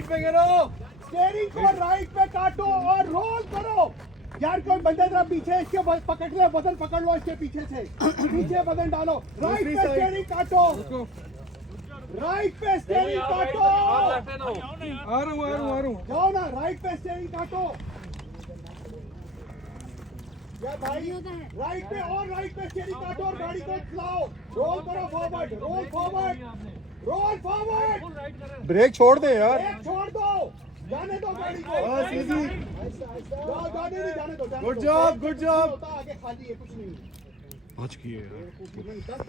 Right पे करो, steering को राइट पे काटो और रोल करो। यार कोई बंदा जरा पीछे इसके पकड़ ले, वजन पकड़ लो इसके पीछे से, पीछे वजन डालो। राइट पे स्टीयरिंग काटो, राइट पे स्टीयरिंग काटो। आ रहा हूँ जाओ ना, राइट पे स्टीयरिंग काटो। या भाई राइट पे और राइट पे स्टीयरिंग काटो और गाड़ी को चलाओ। रोल करो forward, role forward, role forward. Break छोड़ दे यार। ब्रेक छोड़ दो, जाने दो गाड़ी को। बस इजी। जाने नहीं, जाने दो। Good job, good job. आगे खाली है, कुछ नहीं। आज की है यार।